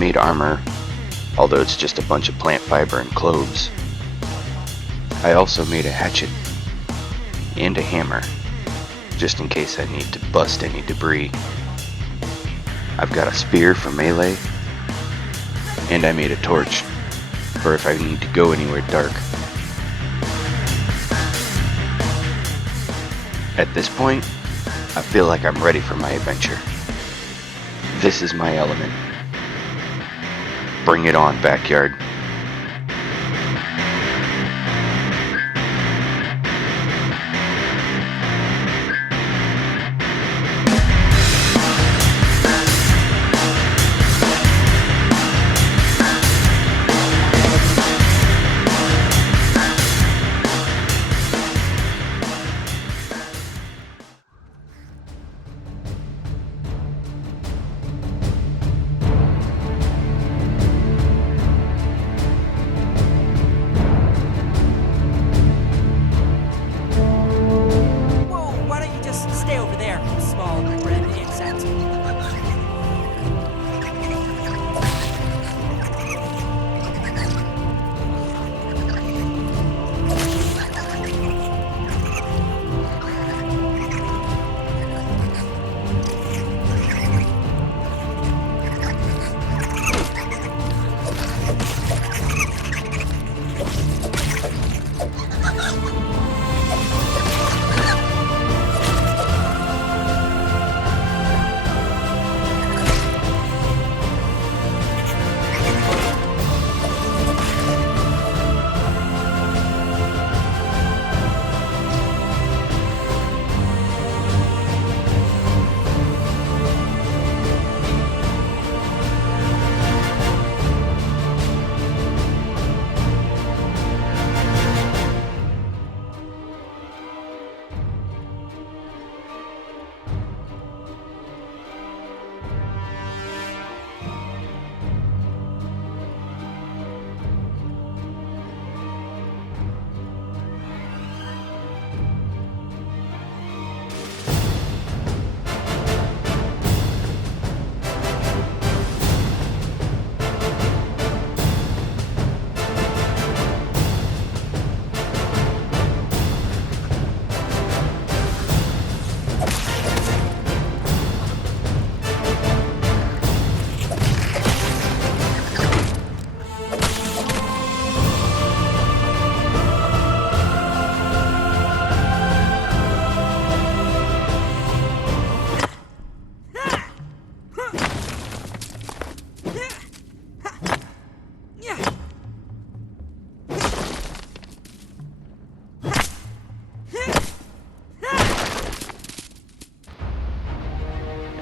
made armor, although it's just a bunch of plant fiber and cloves. I also made a hatchet and a hammer, just in case I need to bust any debris. I've got a spear for melee, and I made a torch for if I need to go anywhere dark. At this point, I feel like I'm ready for my adventure. This is my element. Bring it on, backyard.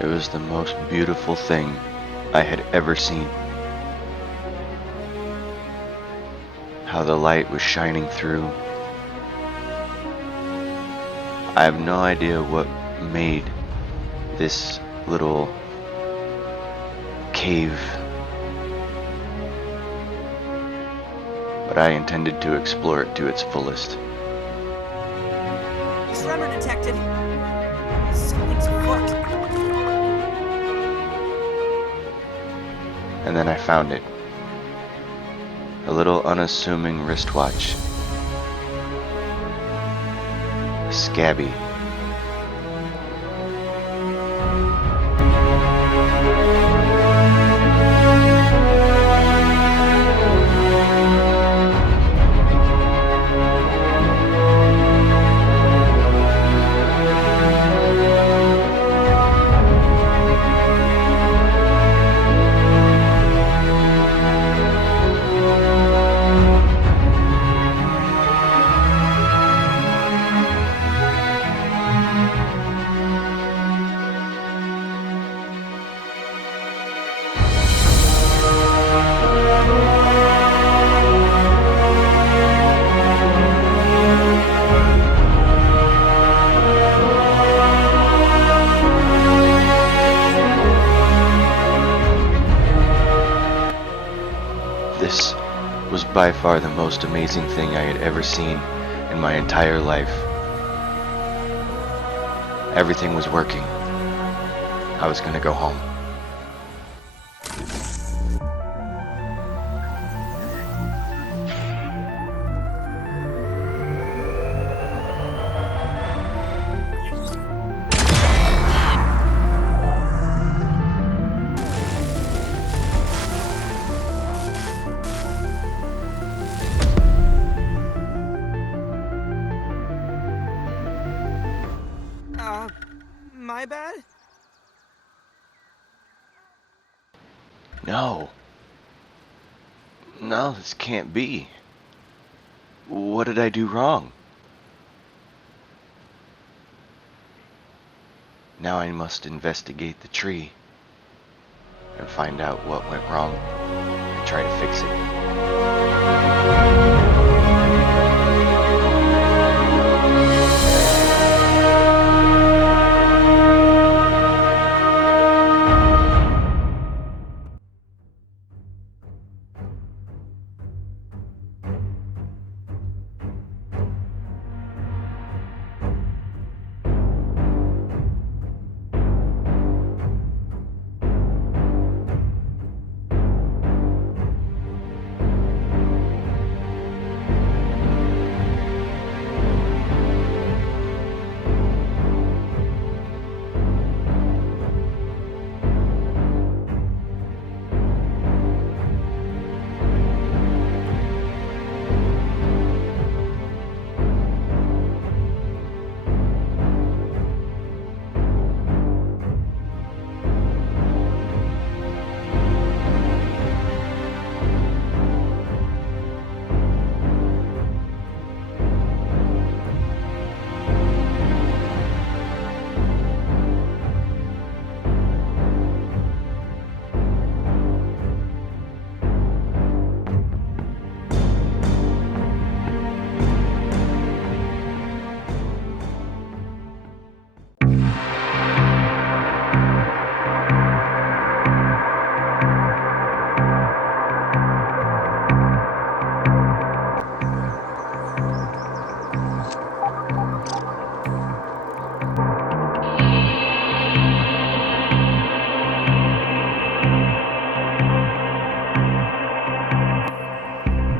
It was the most beautiful thing I had ever seen. How the light was shining through. I have no idea what made this little cave, but I intended to explore it to its fullest. Tremor detected. Something's afoot. And then I found it. A little unassuming wristwatch. A scabby. This was by far the most amazing thing I had ever seen in my entire life. Everything was working. I was gonna go home. my bad? No. No, this can't be. What did I do wrong? Now I must investigate the tree and find out what went wrong and try to fix it.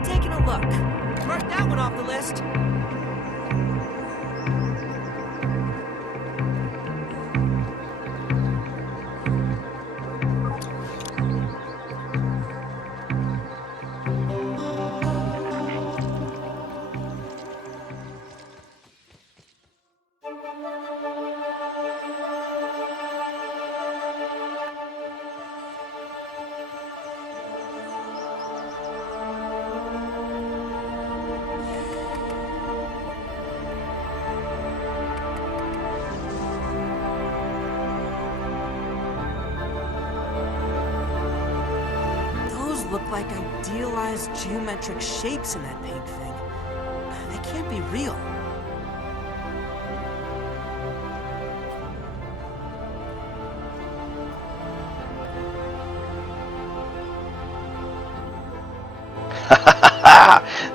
Taking a look. Mark that one off the list. Those look like idealized geometric shapes in that paint thing. They can't be real.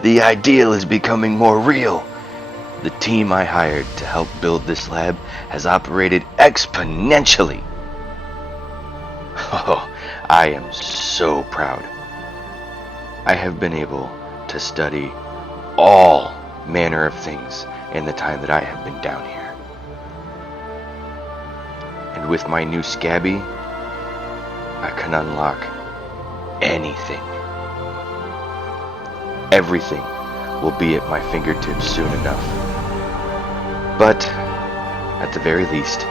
The ideal is becoming more real. The team I hired to help build this lab has operated exponentially. Oh, I am so proud. I have been able to study all manner of things in the time that I have been down here. And with my new Scabby, I can unlock anything. Everything will be at my fingertips soon enough. But, at the very least,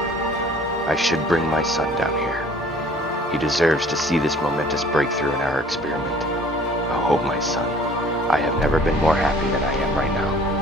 I should bring my son down here. He deserves to see this momentous breakthrough in our experiment. Oh, my son, I have never been more happy than I am right now.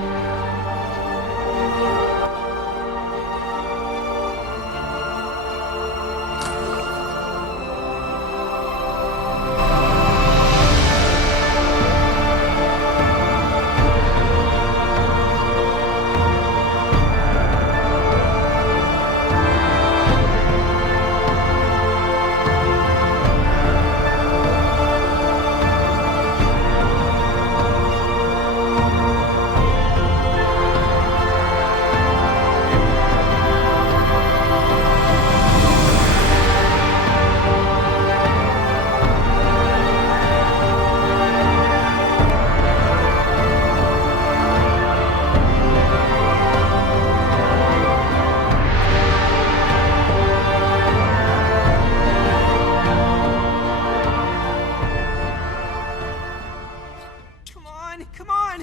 Come on!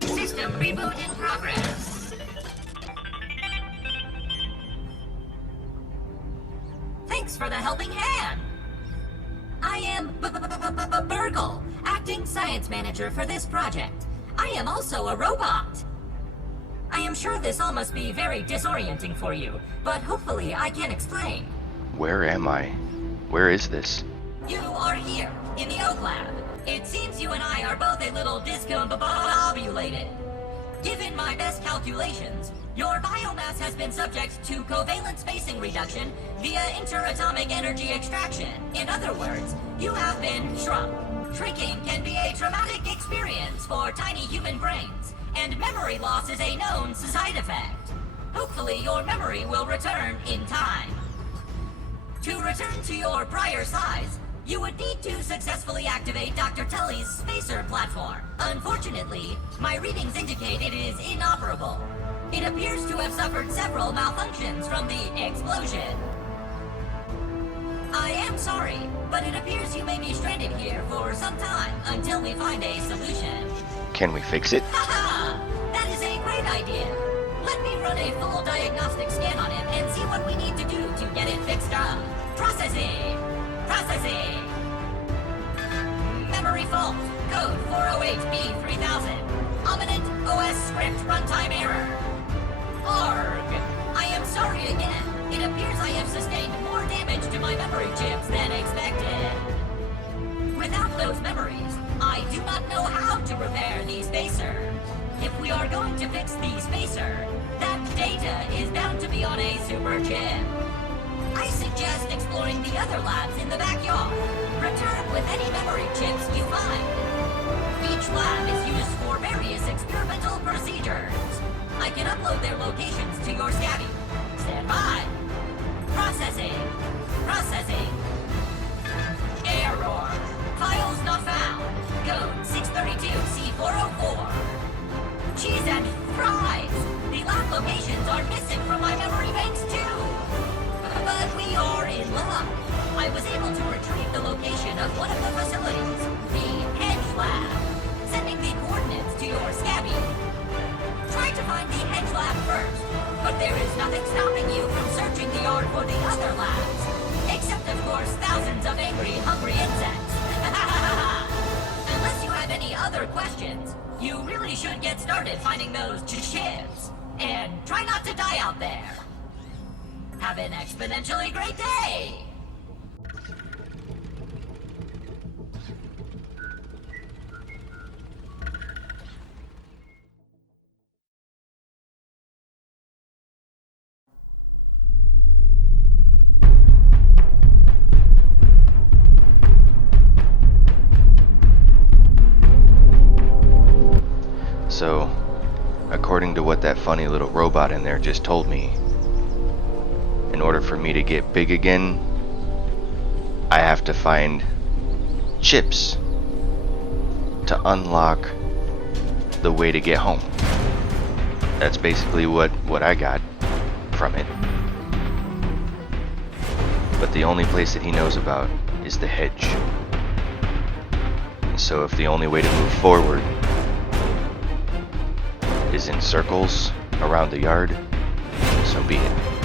System reboot in progress. Thanks for the helping hand. I am Burgle, acting science manager for this project. I am also a robot. I am sure this all must be very disorienting for you, but hopefully I can explain. Where am I? Where is this? You are here, in the Oak Lab. It seems you and I are both a little discombobulated. Given my best calculations, your biomass has been subject to covalent spacing reduction via interatomic energy extraction. In other words, you have been shrunk. Shrinking can be a traumatic experience for tiny human brains, and memory loss is a known side effect. Hopefully your memory will return in time. To return to your prior size, you would need to successfully activate Dr. Tully's spacer platform. Unfortunately, my readings indicate it is inoperable. It appears to have suffered several malfunctions from the explosion. I am sorry, but it appears you may be stranded here for some time until we find a solution. Can we fix it? Haha! That is a great idea. Let me run a full diagnostic scan on him and see what we need to do to get it fixed up. Processing! Processing! Memory fault. Code 408B3000. Ominent OS script runtime error. Arg! I am sorry again. It appears I have sustained more damage to my memory chips than expected. Without those memories, I do not know how to repair the spacer. If we are going to fix the spacer, that data is bound to be on a super chip. I suggest exploring the other labs in the backyard. Return with any memory chips you find. Each lab is used for various experimental procedures. I can upload their locations to your Scabby. Stand by. Processing. Processing. Error. Files not found. Code 632C404. Cheese and fries. The lab locations are missing from my memory banks too. But we are in luck. I was able to retrieve the location of one of the facilities, the Hedge Lab, sending the coordinates to your Scabby. Try to find the Hedge Lab first, but there is nothing stopping you from searching the yard for the other labs, except of course thousands of angry, hungry insects. Unless you have any other questions, you really should get started finding those chips, and try not to die out there. Have an exponentially great day! So, according to what that funny little robot in there just told me, in order for me to get big again, I have to find chips to unlock the way to get home. That's basically what I got from it. But the only place that he knows about is the hedge. And so if the only way to move forward is in circles around the yard, so be it.